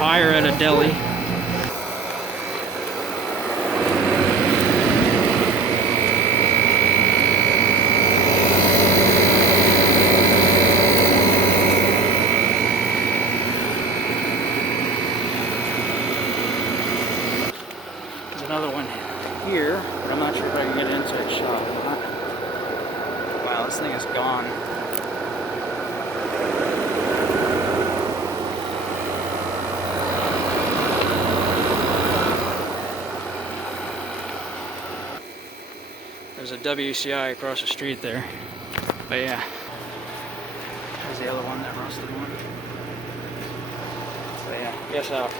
higher at a deli. There's another one here, but I'm not sure if I can get an inside shot or not. Wow, this thing is gone. There's a WCI across the street there. But yeah, there's the other one, that rusted one. But yeah, guess out.